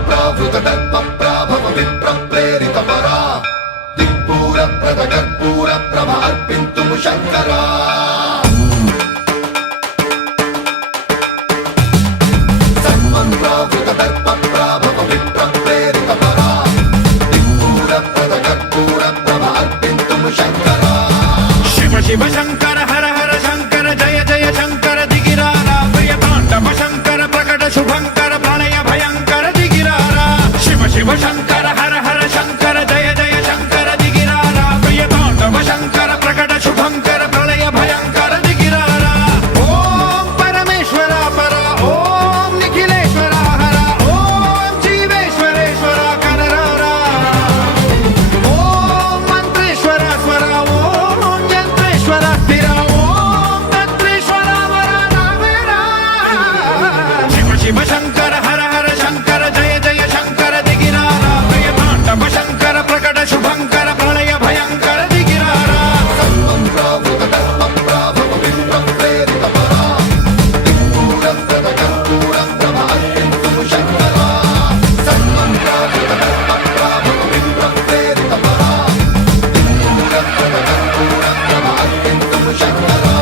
ప్రావృత దర్ప ప్రాభవ విప్ర ప్రేరిత పరా దిక్పూర ప్రద కర్పూర ప్రభ అర్పింతుము శంకరా సర్వం ప్రావృత దర్ప ప్రాభవ విప్ర ప్రేరిత పరా దిక్పూర ప్రద కర్పూర ప్రభ అర్పింతుము శంకరా శివ శివ శంకర హర హర శంకర జయ జయ శంకర దిగిరారా ప్రియ తాండవ శంకర ప్రకట శుభంకర ప్రళయ భయంకర దిగిరారా శివ శివ శంకర హర హర శంకర జయ జయ శంకర దిగిరారా ప్రియ తాండవ శంకర ప్రకట శుభంకర ప్రళయ భయంకర దిగిరారా ఓం పరమేశ్వర పర ఓం నిఖిలేశ్వర హర ఓం జీవేశ్వరేశ్వర కనరారా ఓం మంత్రేశ్వర స్వర ఓం యంత్రేశ్వర స్థిర ఓం తంత్రేశ్వర వర నావేరా శివ శివ శంకర హర హర శంకర జయ జయ శంకర దిగిరారా ప్రియ తాండవ శంకర ప్రకట శుభంకర ప్రళయ భయంకర దిగిరారా సర్వం ప్రావృత దర్ప ప్రాభవ విప్ర ప్రేరిత పరా దిక్పూర ప్రద కర్పూర ప్రభ అర్పింతుము శంకరా సర్వం ప్రావృత దర్ప ప్రాభవ విప్ర ప్రేరిత పరా దిక్పూర ప్రద కర్పూర ప్రభ అర్పింతుము శంకరా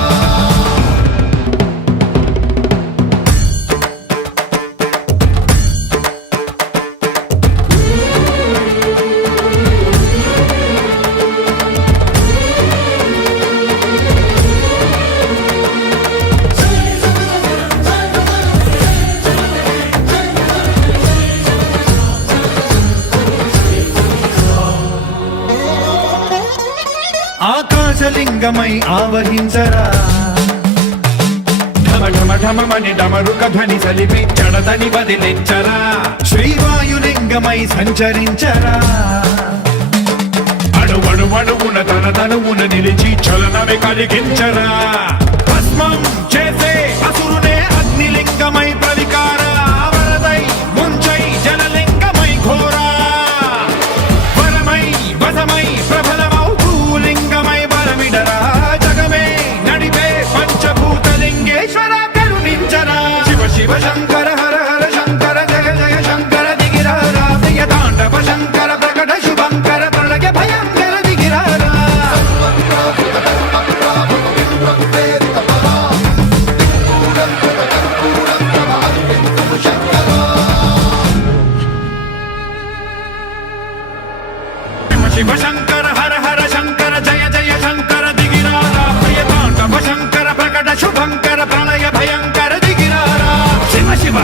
ఆకాశలింగమై ఆవహించరా ఢమ ఢమ ఢమమని డమరుక ధ్వని సలిపి జడదని వదిలించరా శ్రీవాయులింగమై సంచరించరా అడువడువడువున తన తనువున నిలిచి చలనమే కలిగించరా భస్మం చేసే అసురునే అగ్నిలింగమై ప్రవికారా వరదై ముంచై జలలింగమై ఘోరా వరమై వసమై ప్రబలమౌ భూలింగమై బలమిడరా జగమే నడిపే పంచభూతలింగేశ్వర కరుణించరా శివ శివ శంకర హర హర శంకర జయ జయ శంకర దిగిరారా ప్రియ తాండవ శంకర ప్రకట శుభంకర ప్రళయ భయంకర దిగిరారా సర్వం ప్రావృత దర్ప ప్రాభవ విప్ర ప్రేరిత పరా దిక్పూర ప్రద కర్పూర ప్రభ అర్పింతుము శంకరా శివ శివ శంకర హర హర శంకర జయ జయ శంకర దిగిరారా ప్రియ తాండవ శంకర ప్రకట శుభంకర ప్రళయ భయంకర దిగిరారా శివ శివ